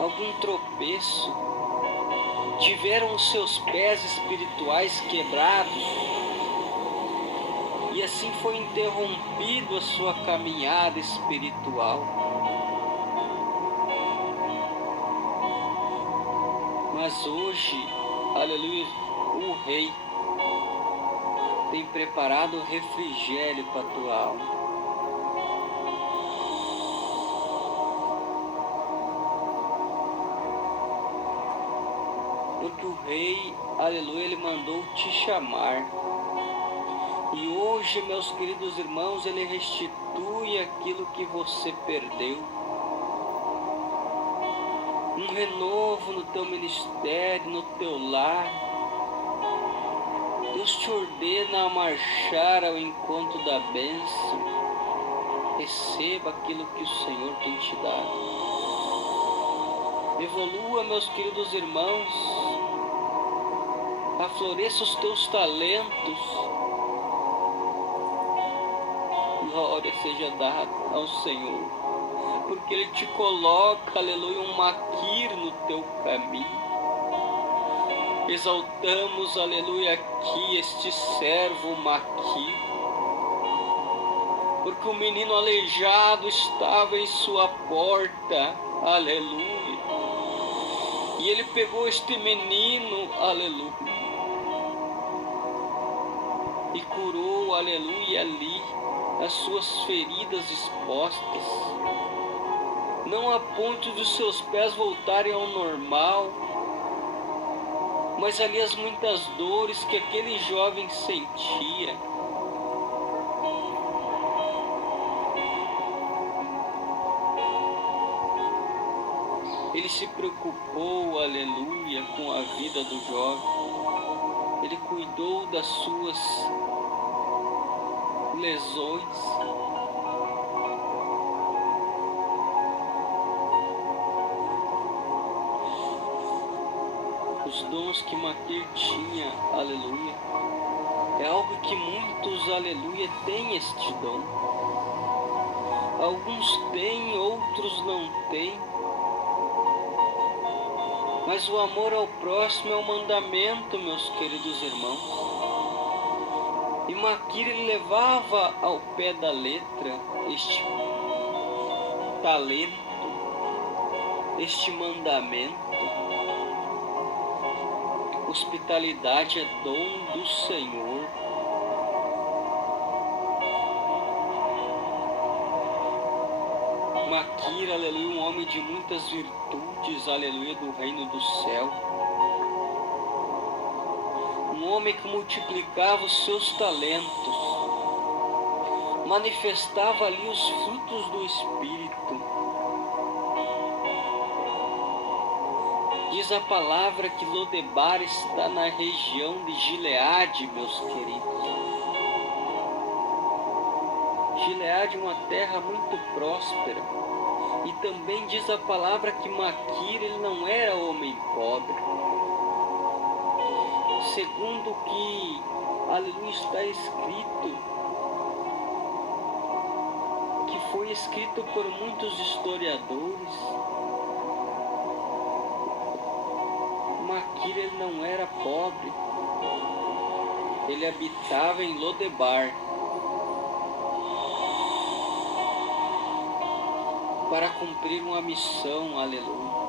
algum tropeço, tiveram os seus pés espirituais quebrados e assim foi interrompido a sua caminhada espiritual. Mas hoje, aleluia, o Rei tem preparado refrigério para a tua alma. Porque o Rei, aleluia, ele mandou te chamar. E hoje, meus queridos irmãos, ele restitui aquilo que você perdeu. Um renovo no teu ministério, no teu lar. Deus te ordena a marchar ao encontro da bênção. Receba aquilo que o Senhor tem te dado. Evolua, meus queridos irmãos. Afloreça os teus talentos. Glória seja dada ao Senhor. Porque Ele te coloca, aleluia, um maquir no teu caminho. Exaltamos, aleluia, aqui este servo maquir. Porque o menino aleijado estava em sua porta, aleluia. E ele pegou este menino, aleluia, e curou, aleluia, ali as suas feridas expostas. Não a ponto de os seus pés voltarem ao normal, mas ali as muitas dores que aquele jovem sentia. Ele se preocupou, aleluia, com a vida do jovem. Ele cuidou das suas lesões. Os dons que Maquir tinha, aleluia, é algo que muitos, aleluia, têm este dom. Alguns têm, outros não têm. Mas o amor ao próximo é um mandamento, meus queridos irmãos. E Maquir ele levava ao pé da letra este talento, este mandamento. Hospitalidade é dom do Senhor. Maquir, aleluia, um homem de muitas virtudes, aleluia, do reino do céu. Um homem que multiplicava os seus talentos, manifestava ali os frutos do Espírito. Diz a palavra que Lodebar está na região de Gileade, meus queridos. Gileade é uma terra muito próspera. E também diz a palavra que Maquir ele não era homem pobre. Segundo o que, aleluia, está escrito, que foi escrito por muitos historiadores, Maquir ele não era pobre. Ele habitava em Lodebar. Para cumprir uma missão, aleluia.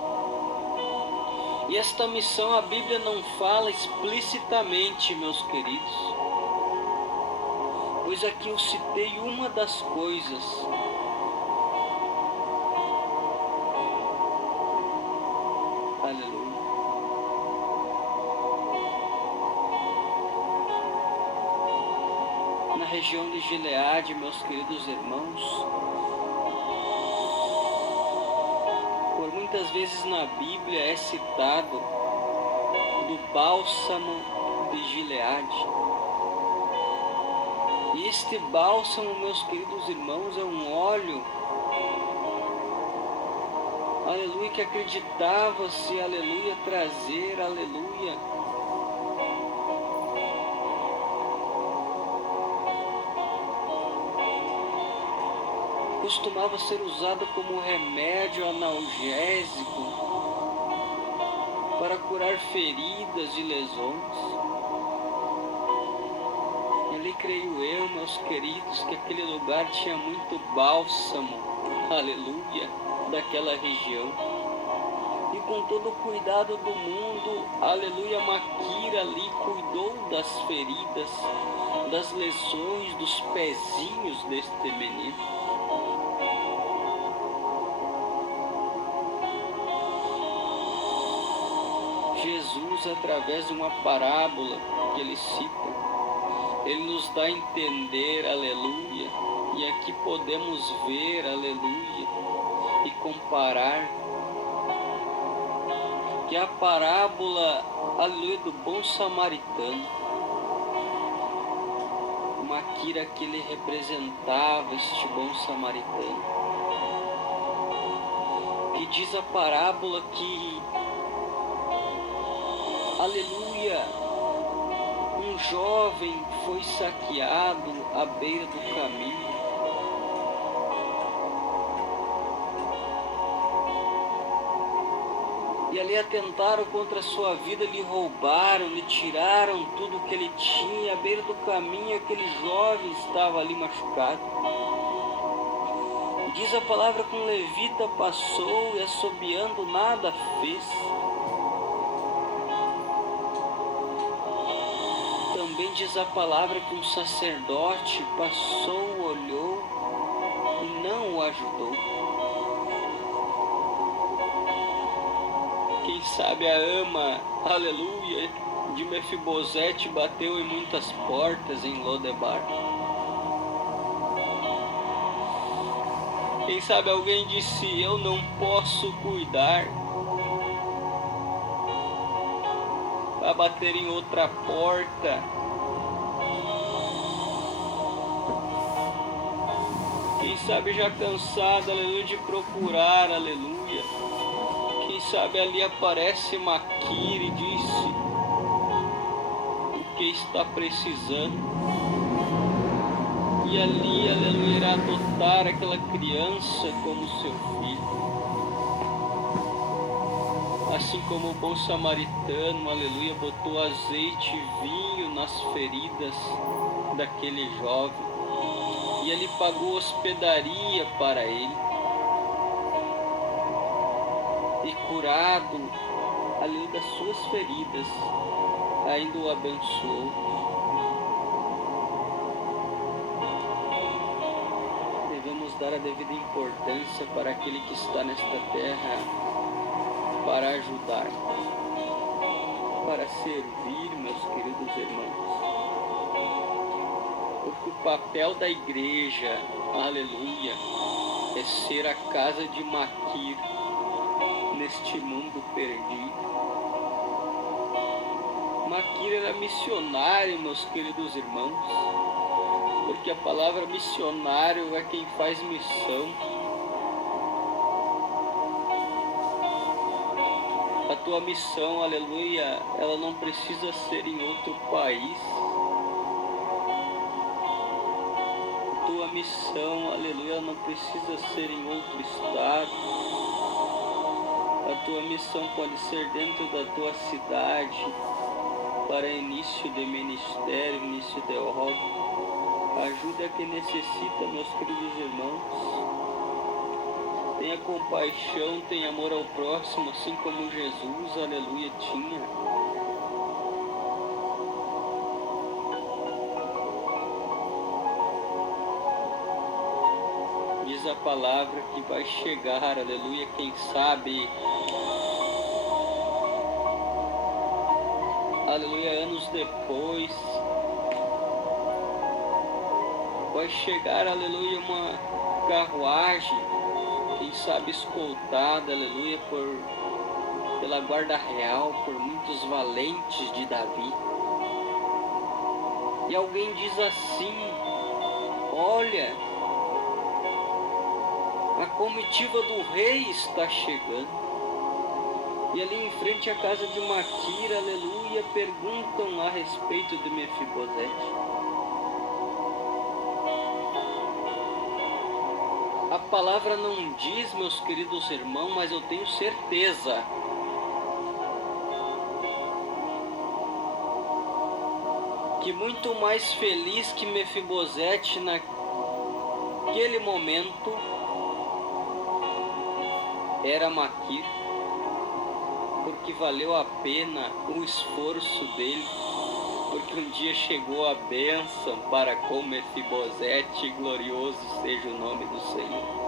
E esta missão a Bíblia não fala explicitamente, meus queridos, pois aqui eu citei uma das coisas. Aleluia. Na região de Gileade, meus queridos irmãos, muitas vezes na Bíblia é citado do bálsamo de Gileade. E este bálsamo, meus queridos irmãos, é um óleo, aleluia, que acreditava-se, aleluia, trazer, aleluia, os costumava ser usada como remédio analgésico para curar feridas e lesões. E ali creio eu, meus queridos, que aquele lugar tinha muito bálsamo, aleluia, daquela região. E com todo o cuidado do mundo, aleluia, Maquira ali cuidou das feridas, das lesões, dos pezinhos deste menino. Jesus, através de uma parábola que ele cita, ele nos dá a entender, aleluia, e aqui podemos ver, aleluia, e comparar que a parábola, aleluia, do bom samaritano, Maquira que ele representava este bom samaritano, que diz a parábola que, aleluia, um jovem foi saqueado à beira do caminho. E ali atentaram contra a sua vida, lhe roubaram, lhe tiraram tudo o que ele tinha. À beira do caminho, aquele jovem estava ali machucado. E diz a palavra que um levita passou e assobiando nada fez. Também diz a palavra que um sacerdote passou, olhou e não o ajudou. Quem sabe a ama, aleluia, de Mefibosete bateu em muitas portas em Lodebar. Quem sabe alguém disse, eu não posso cuidar, vai bater em outra porta. Quem sabe já cansado, aleluia, de procurar, aleluia. Quem sabe ali aparece Maquira e disse o que está precisando. E ali, aleluia, irá adotar aquela criança como seu filho. Assim como o bom samaritano, aleluia, botou azeite e vinho nas feridas daquele jovem. E ele pagou hospedaria para ele. E curado, aleluia, das suas feridas, ainda o abençoou. Devemos dar a devida importância para aquele que está nesta terra, para ajudar, para servir, meus queridos irmãos. Porque o papel da igreja, aleluia, é ser a casa de Maquira neste mundo perdido. Maquira era missionário, meus queridos irmãos, porque a palavra missionário é quem faz missão. A tua missão, aleluia, ela não precisa ser em outro país. A tua missão, aleluia, não precisa ser em outro estado. A tua missão pode ser dentro da tua cidade, para início de ministério, início de obra. Ajude a quem necessita, meus queridos irmãos. Tenha compaixão, tenha amor ao próximo, assim como Jesus, aleluia, tinha. Diz a palavra que vai chegar, aleluia, quem sabe, aleluia, anos depois, vai chegar, aleluia, uma carruagem, quem sabe escoltada, aleluia, pela guarda real, por muitos valentes de Davi. E alguém diz assim, olha, a comitiva do rei está chegando. E ali em frente à casa de Maquira, aleluia, perguntam a respeito de Mefibosete. A palavra não diz, meus queridos irmãos, mas eu tenho certeza. Que muito mais feliz que Mefibosete naquele momento era Maquir, porque valeu a pena o esforço dele, porque um dia chegou a bênção para com Mefibosete, glorioso seja o nome do Senhor.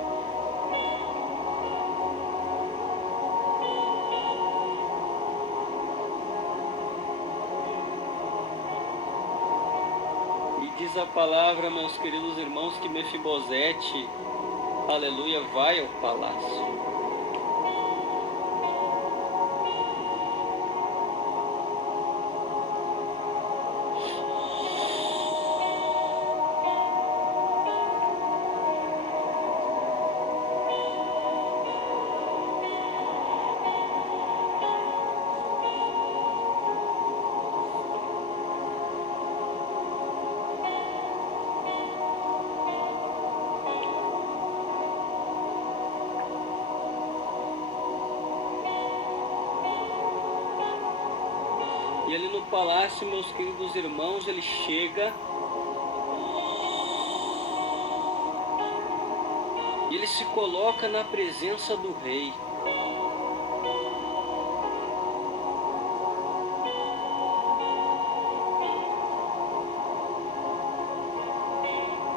Diz a palavra, meus queridos irmãos, que Mefibosete, aleluia, vai ao palácio. E ali no palácio, meus queridos irmãos, ele chega e ele se coloca na presença do rei.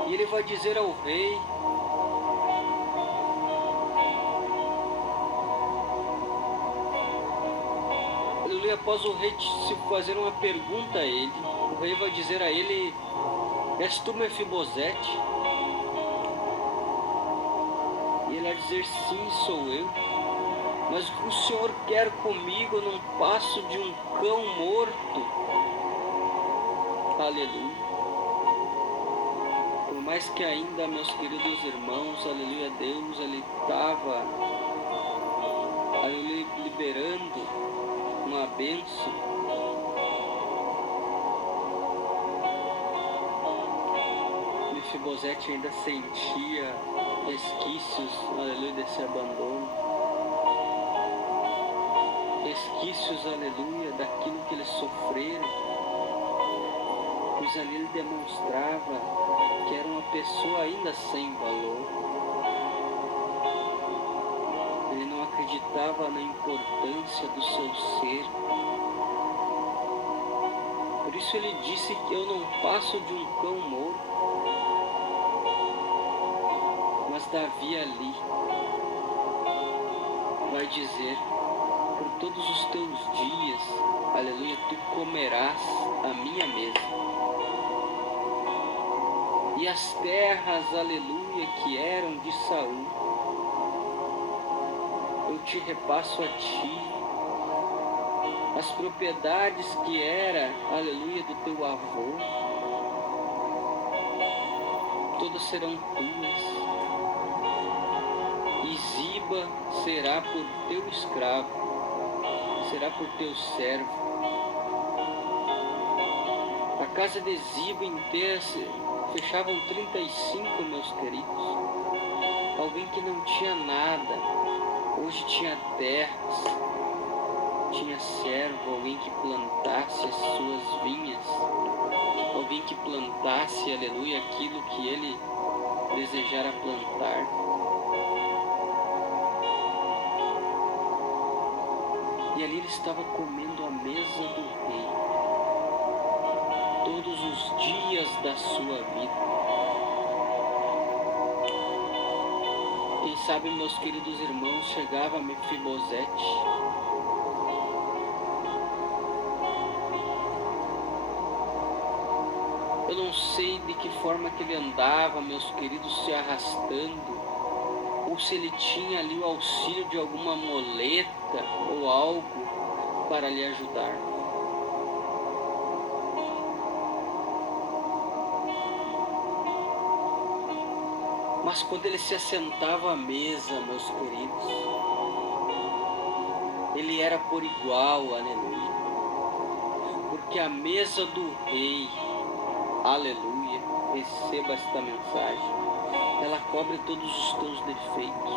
E ele vai dizer ao rei: após o rei se fazer uma pergunta a ele, o rei vai dizer a ele: és tu Mefibosete? E ele vai dizer: sim, sou eu. Mas o que o Senhor quer comigo? Eu não passo de um cão morto. Aleluia. Por mais que ainda, meus queridos irmãos, aleluia, Deus, ele estava liberando uma bênção. Mefibosete ainda sentia resquícios, aleluia, desse abandono, resquícios, aleluia, daquilo que eles sofreram, pois ali ele demonstrava que era uma pessoa ainda sem valor. Acreditava na importância do seu ser. Por isso ele disse que eu não passo de um cão morto. Mas Davi ali vai dizer: por todos os teus dias, aleluia, tu comerás a minha mesa. E as terras, aleluia, que eram de Saul, te repasso a ti. As propriedades que era, aleluia, do teu avô, todas serão tuas. E Ziba será por teu escravo, será por teu servo. A casa de Ziba inteira fechavam 35, meus queridos. Alguém que não tinha nada, hoje tinha terras, tinha servo, alguém que plantasse as suas vinhas, alguém que plantasse, aleluia, aquilo que ele desejara plantar. E ali ele estava comendo a mesa do rei, todos os dias da sua vida. Quem sabe, meus queridos irmãos, chegava Mefibosete. Eu não sei de que forma que ele andava, meus queridos, se arrastando, ou se ele tinha ali o auxílio de alguma muleta ou algo para lhe ajudar. Mas quando ele se assentava à mesa, meus queridos, ele era por igual, aleluia. Porque a mesa do rei, aleluia, receba esta mensagem. ela cobre todos os teus defeitos.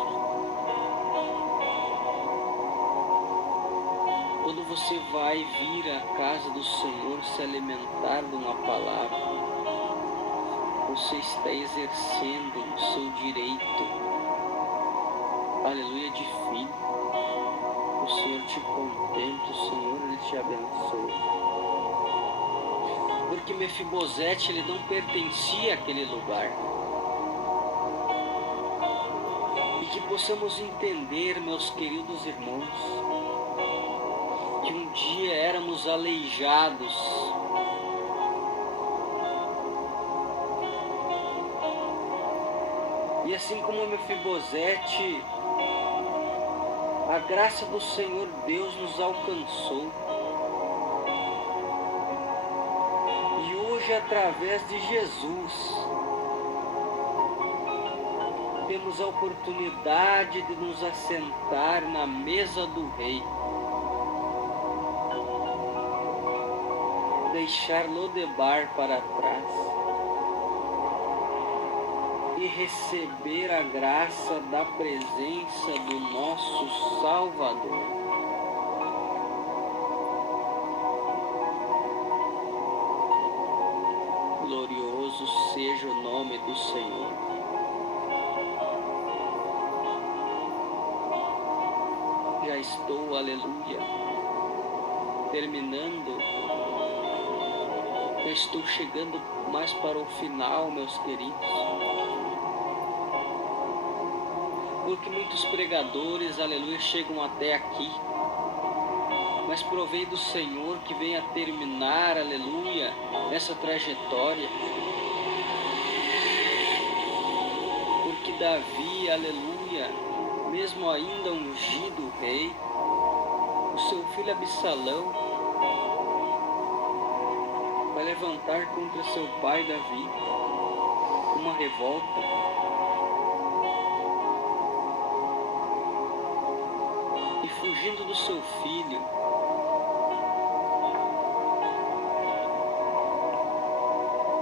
Quando você vai vir à casa do Senhor se alimentar de uma palavra, você está exercendo o seu direito, aleluia, de filho. O Senhor te contempla, o Senhor Ele te abençoe. Porque Mefibosete, ele não pertencia àquele lugar. E que possamos entender, meus queridos irmãos, que um dia éramos aleijados, e assim como Mefibosete, a graça do Senhor Deus nos alcançou. E hoje, através de Jesus, temos a oportunidade de nos assentar na mesa do Rei. Deixar Lodebar para trás e receber a graça da presença do nosso Salvador. Glorioso seja o nome do Senhor. Já estou, aleluia, terminando. Já estou chegando mais para o final, meus queridos. Porque muitos pregadores, aleluia, chegam até aqui. Mas provém do Senhor que venha terminar, aleluia, essa trajetória. Porque Davi, aleluia, mesmo ainda ungido rei, o seu filho Absalão vai levantar contra seu pai Davi uma revolta. E fugindo do seu filho,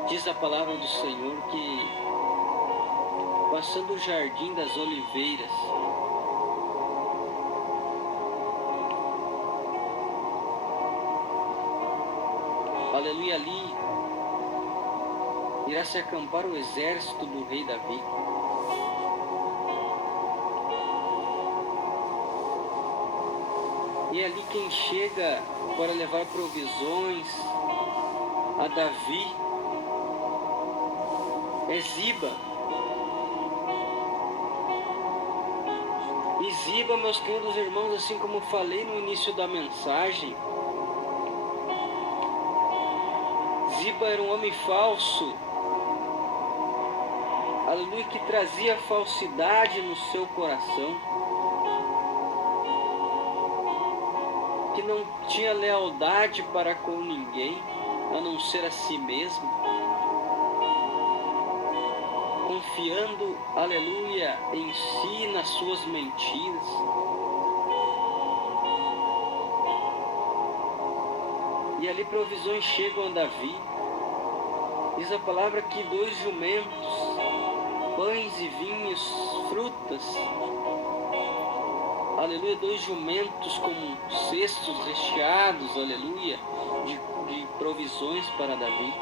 diz a palavra do Senhor que, passando o jardim das oliveiras, aleluia, ali irá se acampar o exército do rei Davi. E ali quem chega para levar provisões a Davi é Ziba. E Ziba, meus queridos irmãos, assim como eu falei no início da mensagem, Ziba era um homem falso, aleluia, que trazia falsidade no seu coração, que não tinha lealdade para com ninguém, a não ser a si mesmo, confiando, aleluia, em si, nas suas mentiras. E ali provisões chegam a Davi. Diz a palavra que 2 jumentos, pães e vinhos, frutas, aleluia, 2 jumentos com cestos recheados, aleluia, de provisões para Davi.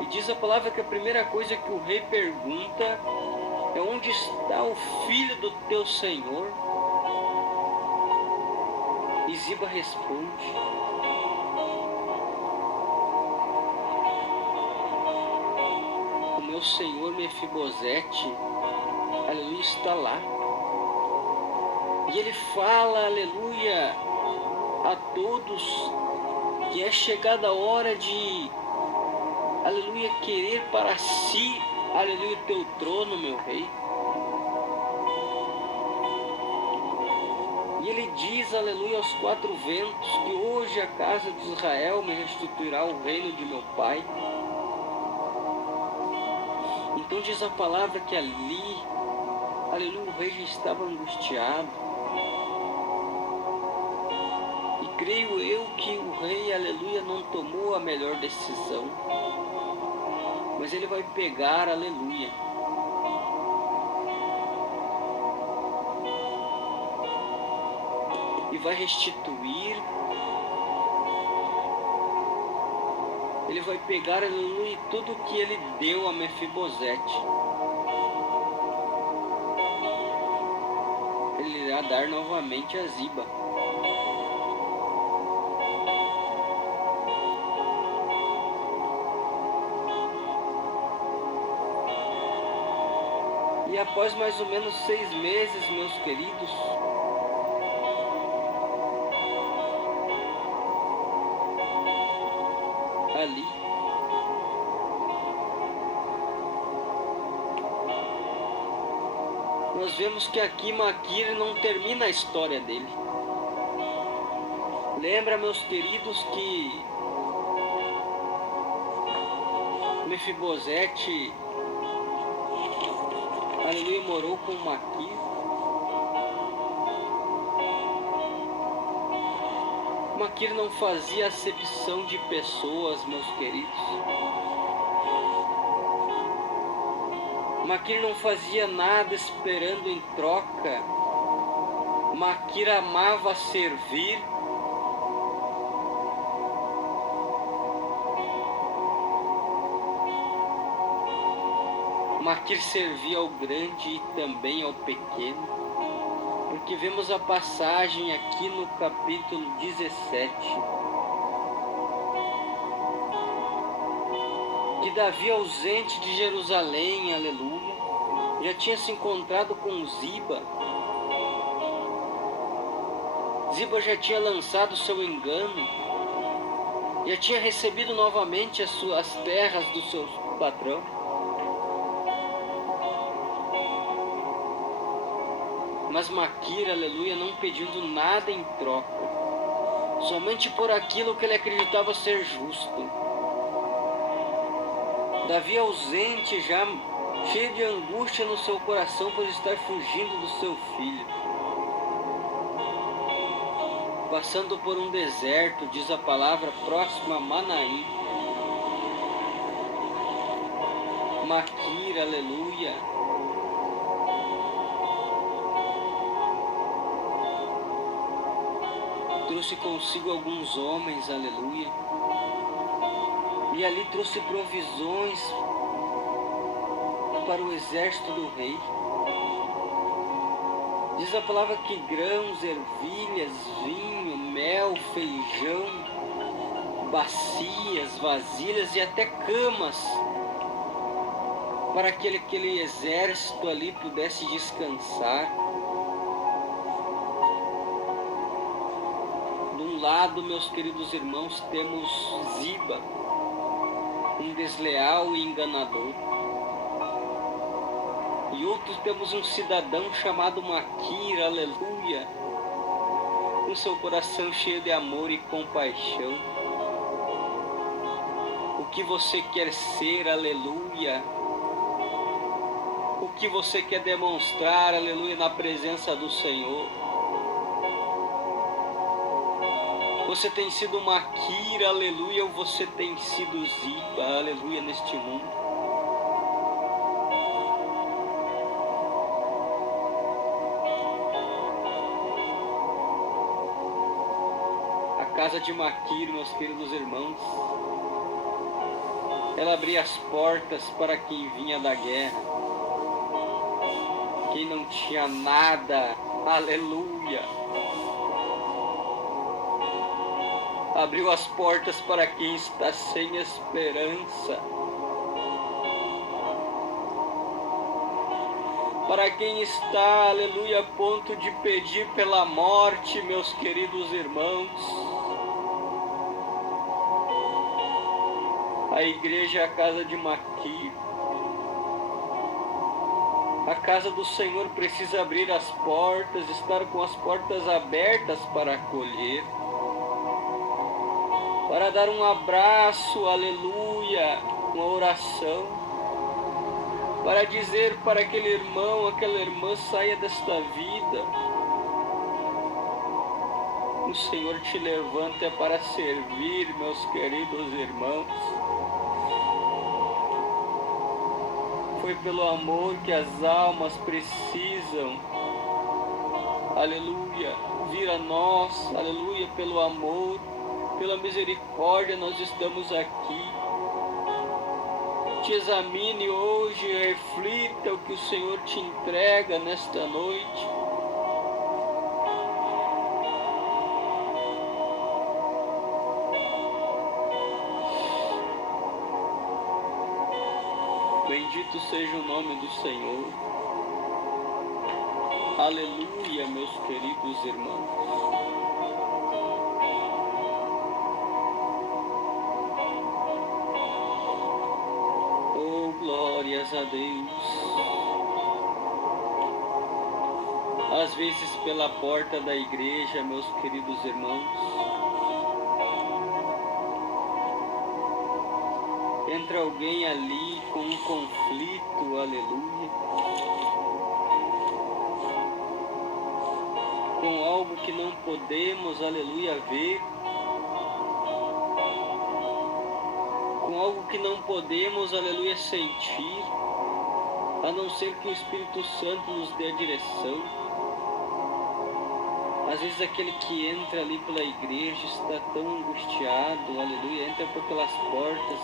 E diz a palavra que a primeira coisa que o rei pergunta é: onde está o filho do teu Senhor? E Ziba responde: o meu senhor Mefibosete, aleluia, está lá. E ele fala, aleluia, a todos que é chegada a hora de, aleluia, querer para si, aleluia, teu trono, meu rei. E ele diz, aleluia, aos 4 ventos, que hoje a casa de Israel me restituirá o reino de meu pai. Então diz a palavra que ali, aleluia, o rei já estava angustiado. E creio eu que o rei, aleluia, não tomou a melhor decisão. Mas ele vai pegar, aleluia, e vai restituir. Ele vai pegar, aleluia, tudo que ele deu a Mefibosete. Ele irá dar novamente a Ziba. E após mais ou menos 6 meses, meus queridos, ali, nós vemos que aqui Maquir não termina a história dele. Lembra, meus queridos, que Mefibosete, aleluia, morou com Maquir. Maquir não fazia acepção de pessoas, meus queridos. Maquir não fazia nada esperando em troca. Maquir amava servir. Maquir servia ao grande e também ao pequeno, porque vemos a passagem aqui no capítulo 17, que Davi, ausente de Jerusalém, aleluia, já tinha se encontrado com Ziba. Ziba já tinha lançado seu engano, já tinha recebido novamente as terras do seu patrão. Mas Maquir, aleluia, não pedindo nada em troca, somente por aquilo que ele acreditava ser justo. Davi, ausente já, cheio de angústia no seu coração por estar fugindo do seu filho, passando por um deserto, diz a palavra, próximo a Manaim. Maquir, aleluia, trouxe consigo alguns homens, aleluia, e ali trouxe provisões para o exército do rei. Diz a palavra que grãos, ervilhas, vinho, mel, feijão, bacias, vasilhas e até camas, para que aquele exército ali pudesse descansar. De um lado, meus queridos irmãos, temos Ziba, um desleal e enganador. E outro temos um cidadão chamado Maquir, aleluia, com seu coração cheio de amor e compaixão. O que você quer ser, aleluia? O que você quer demonstrar, aleluia, na presença do Senhor? Você tem sido Maquir, aleluia, ou você tem sido Ziba, aleluia, neste mundo? A casa de Maquir, meus queridos irmãos, ela abria as portas para quem vinha da guerra, quem não tinha nada, aleluia. Abriu as portas para quem está sem esperança, para quem está, aleluia, a ponto de pedir pela morte, meus queridos irmãos. A igreja é a casa de Maquir. A casa do Senhor precisa abrir as portas, estar com as portas abertas para acolher, para dar um abraço, aleluia, uma oração, para dizer para aquele irmão, aquela irmã, saia desta vida. O Senhor te levanta para servir, meus queridos irmãos. foi pelo amor que as almas precisam, aleluia, vir a nós, aleluia, pelo amor, pela misericórdia nós estamos aqui. Te examine hoje, reflita o que o Senhor te entrega nesta noite. Bendito seja o nome do Senhor. Aleluia, meus queridos irmãos. Oh, glórias a Deus. Às vezes pela porta da igreja, meus queridos irmãos, entra alguém ali com um conflito, aleluia, com algo que não podemos, aleluia, ver, com algo que não podemos, aleluia, sentir, a não ser que o Espírito Santo nos dê a direção. Às vezes aquele que entra ali pela igreja está tão angustiado, aleluia, entra por aquelas portas,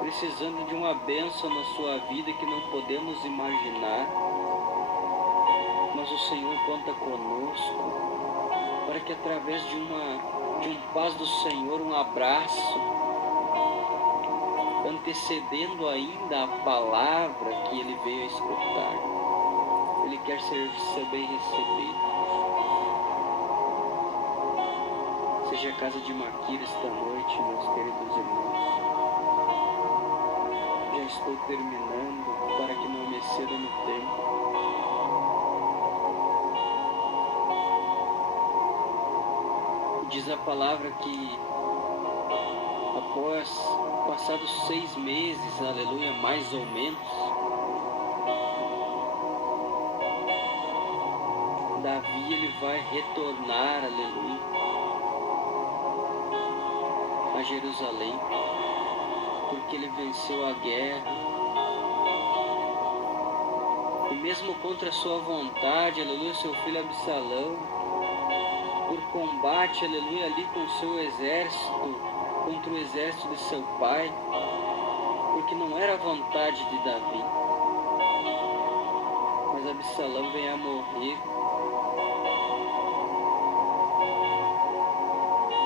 precisando de uma bênção na sua vida que não podemos imaginar. Mas o Senhor conta conosco para que através de um paz do Senhor, um abraço, antecedendo ainda a palavra que ele veio a escutar, ele quer ser bem recebido. Seja a casa de Maquira esta noite, meus queridos irmãos. Já estou terminando para que não me exceda no tempo. Diz a palavra que após passados 6 meses, aleluia, mais ou menos, Davi ele vai retornar, aleluia, a Jerusalém, porque ele venceu a guerra, e mesmo contra a sua vontade, aleluia, seu filho Absalão, por combate, aleluia, ali com o seu exército, contra o exército de seu pai, porque não era a vontade de Davi, mas Absalão vem a morrer,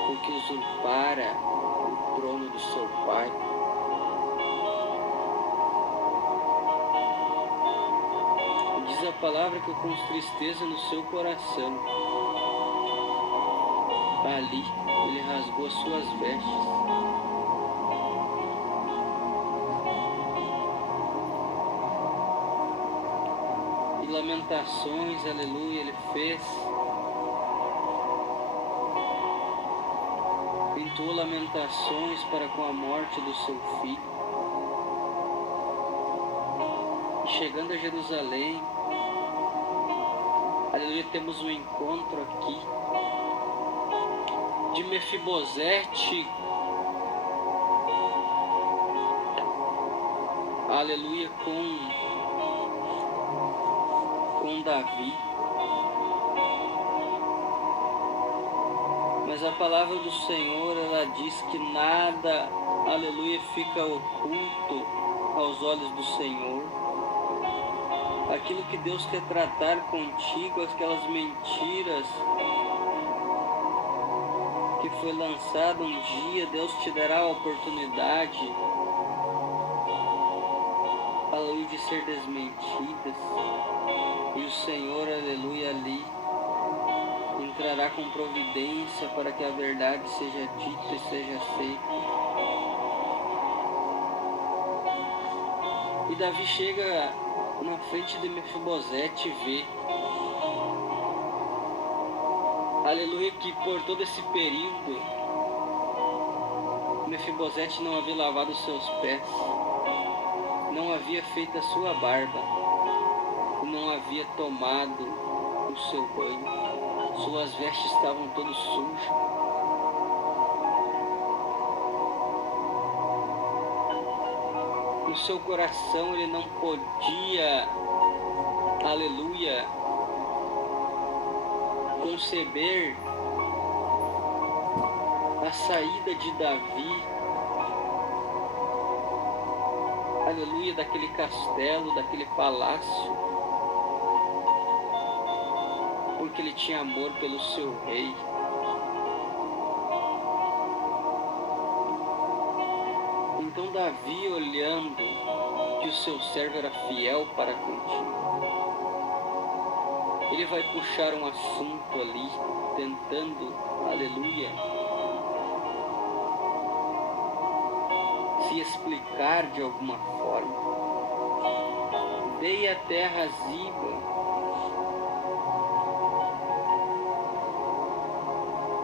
porque usurpara o trono do seu pai. Diz a palavra que com tristeza no seu coração, ali ele rasgou as suas vestes. E lamentações, aleluia, ele fez. Entoou lamentações para com a morte do seu filho. E chegando a Jerusalém, aleluia, temos um encontro aqui de Mefibosete, aleluia, com Davi. Mas a palavra do Senhor, ela diz que nada, aleluia, fica oculto aos olhos do Senhor. Aquilo que Deus quer tratar contigo, aquelas mentiras que foi lançado um dia, Deus te dará a oportunidade, aleluia, de ser desmentidas. E o Senhor, aleluia, ali entrará com providência para que a verdade seja dita e seja aceita. E Davi chega na frente de Mefibosete e vê, aleluia, que por todo esse período Mefibosete não havia lavado os seus pés, não havia feito a sua barba, não havia tomado o seu banho, suas vestes estavam todas sujas. o seu coração ele não podia, aleluia, conceber a saída de Davi, aleluia, daquele castelo, daquele palácio, porque ele tinha amor pelo seu rei. Então Davi, olhando que o seu servo era fiel para contigo, ele vai puxar um assunto ali, tentando, aleluia, se explicar de alguma forma. Dei a terra a Ziba,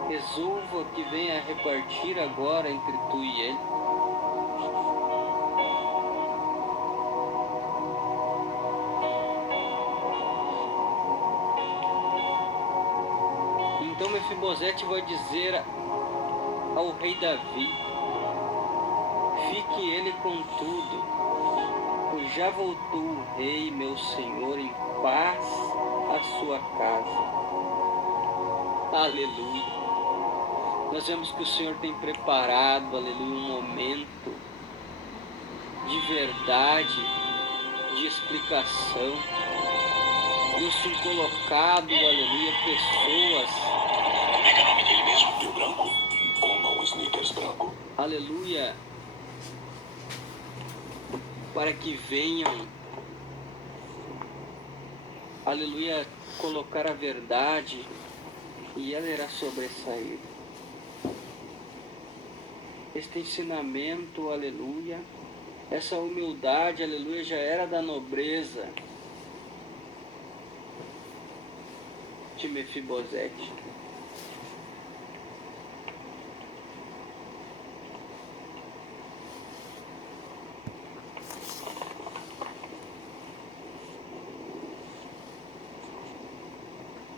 resolva que venha repartir agora entre tu e ele. Então Mefibosete vai dizer ao rei Davi: fique ele com tudo, pois já voltou o rei, meu senhor, em paz à sua casa. Aleluia. Nós vemos que o Senhor tem preparado, aleluia, um momento de verdade, de explicação. Deus tem colocado, aleluia, pessoas. Como é que é o nome dele mesmo? Rio Branco? Coma o Snickers branco. Aleluia. Para que venham, aleluia, colocar a verdade e ela irá sobressair. Este ensinamento, aleluia, essa humildade, aleluia, já era da nobreza de Mefibosete.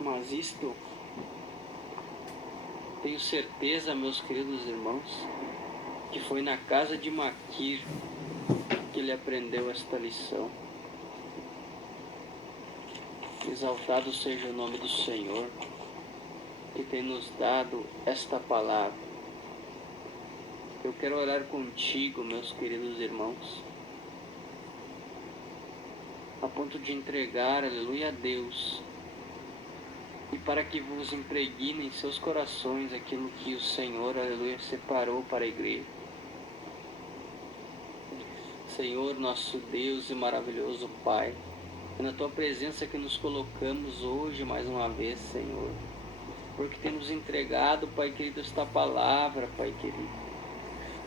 Mas isto, tenho certeza, meus queridos irmãos, que foi na casa de Maquir que ele aprendeu esta lição. Exaltado seja o nome do Senhor, que tem nos dado esta palavra. Eu quero orar contigo, meus queridos irmãos, a ponto de entregar, aleluia, a Deus, e para que vos impregne em seus corações aquilo que o Senhor, aleluia, separou para a igreja. Senhor, nosso Deus e maravilhoso Pai, é na Tua presença que nos colocamos hoje mais uma vez, Senhor, porque temos entregado, Pai querido, esta palavra, Pai querido.